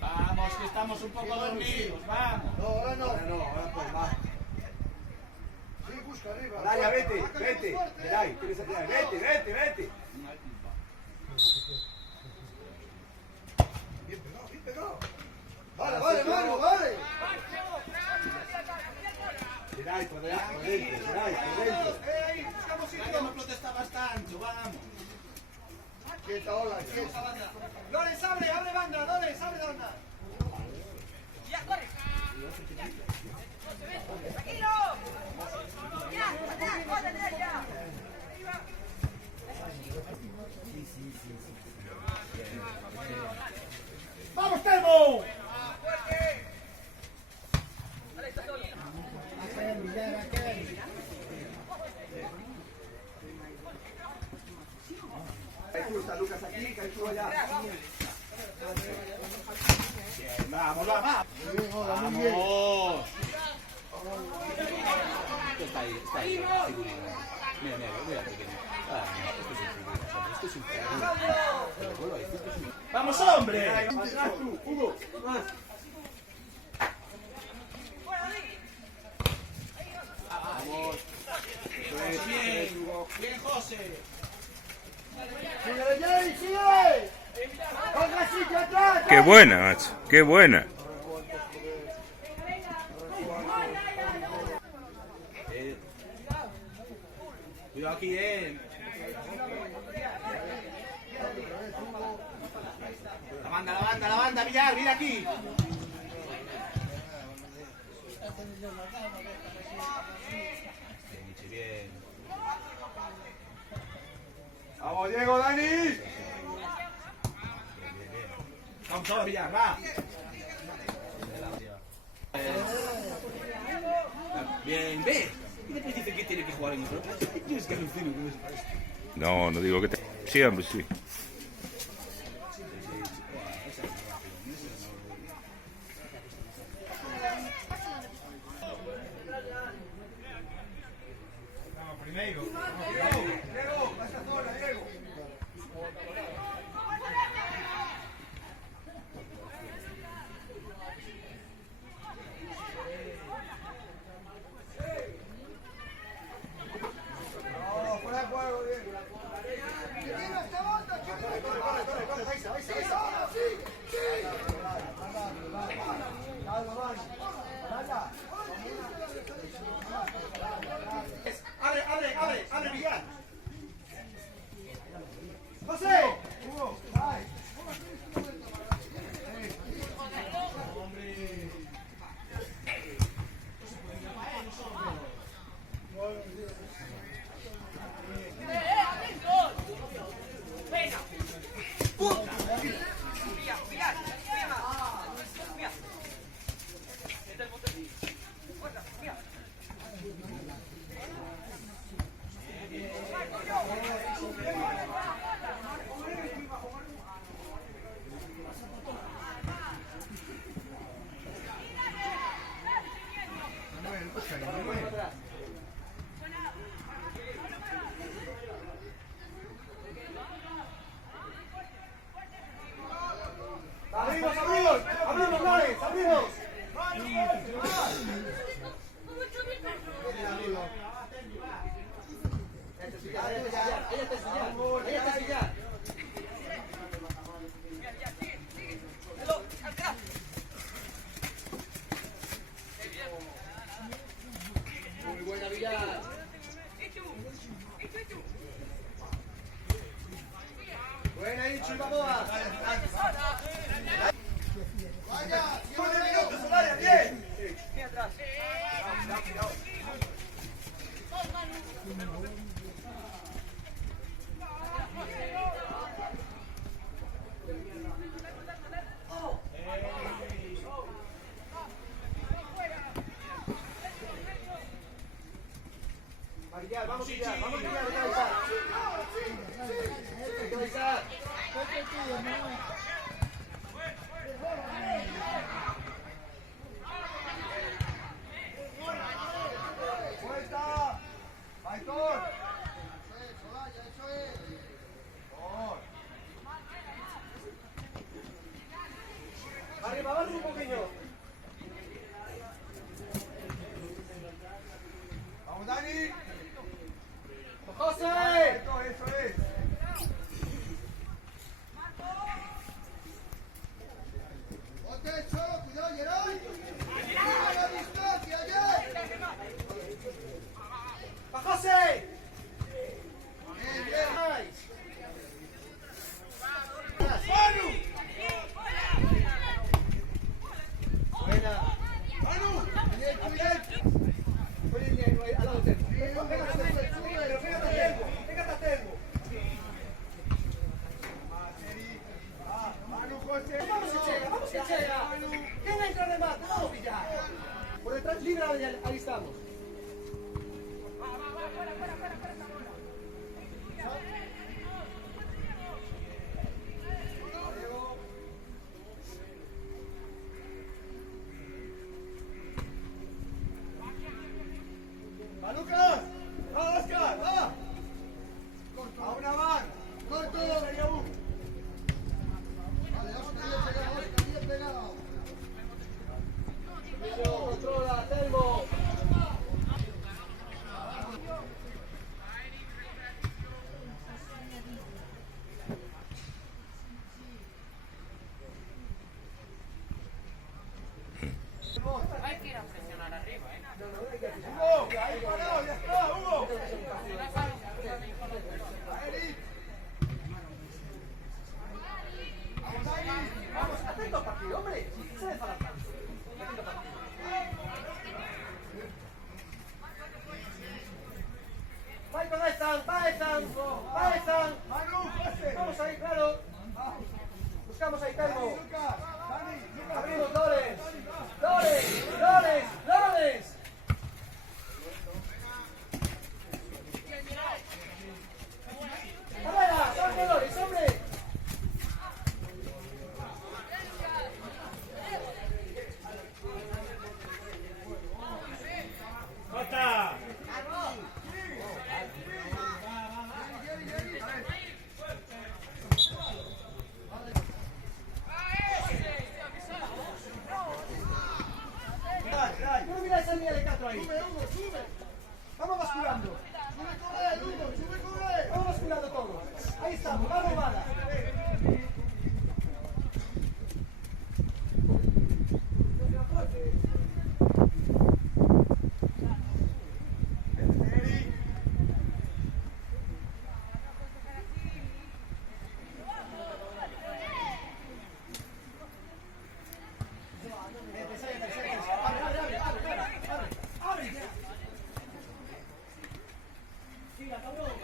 Vamos, que estamos un poco dormidos, vamos. No, ahora pues más. Dale, vete. Geray, vete. Bien pegado. Vale. Geray, por dentro. Ya no protestabas tanto, vamos. Quieta, hola, quieta. Lorenz, abre banda, Lorenz, abre banda. Ya, corre. Tranquilo. Ya. ¡Vamos, Telmo! Está Lucas aquí, Caixú allá. Bien, vamos. Vamos. Está ahí, seguridad. Mira, pequeño. Esto es un ¡vamos, hombre! Atrás tú, Hugo, más. Vamos. Bien, José. ¡Sigue! ¡Ponga sitio atrás! Qué buena, macho, qué buena. Cuidado aquí, La banda, Villar, mira aquí. Bien. ¡Vamos, Diego, Dani! Vamos todos, Villar, va. Bien, ve. ¿Qué te dice que tiene que jugar en eso? Tienes que alucinar con eso. No digo que te... Sí, hombre, sí. Primeiro. Diego, a esa zona, Diego. Fuera de juego, Diego. Corre, Abre, Villar. José. Hugo. Ay. Abrimos, Lorenz, abrimos. Muy buena, Villar. Buena, Ichi, vamos. Vaya, 9 minutos, Solaria, bien. Bien atrás. Vamos a Villar, vamos a Villar, ¡Vuelta! niño. Vamos, Dani. José. Eso es. Cuidado, Gerard. La distancia, ¡va, José! Bien, bien. Buena. Manu. Bien, bien. Muy bien, al lado de Telmo. Pégate a Telmo. Manu, José. Vamos que llega. ¿Quién entra de remate? Vamos, Villar. Por detrás, libre, ahí estamos. ¡Va, Lucas! ¡Va, Oscar! ¡Va! ¡A una van! ¡Corto! ¡Sería un! ¡Vale, Oscar, bien pegado! ¡Controla, Telmo! Hay que ir a presionar arriba, ¿eh? ¡Hugo! ¡Ahí parado! ¡Ya está, Hugo! ¡Vamos, Dani! ¡Vamos! ¡Atento al partido, hombre! ¡Se le para atrás! ¡Atento al partido! ¡Michael, ahí están! ¡Ahí están! ¡Ahí están! ¡Vamos ahí, claro! ¡Buscamos ahí, Telmo! ¡Abrimos, Lores! ¡Lores! ¡Lores! ¡Lores! ¡Afuera! ¡Son Lores, hombre! ¡Corta! ¿Cómo mira esa línea de 4 ahí? ¡Sube! ¡Vamos basculando! ¡Sube! ¡Vamos basculando todos! Ahí estamos, vamos, Mala.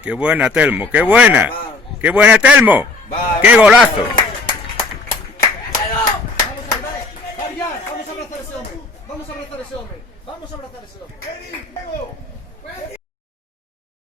¡Qué buena, Telmo! ¡Qué buena! ¡Qué buena, Telmo! ¡Qué golazo! Vamos a abrazar a ese hombre. Vamos a abrazar a ese hombre. Vamos a abrazar a ese hombre.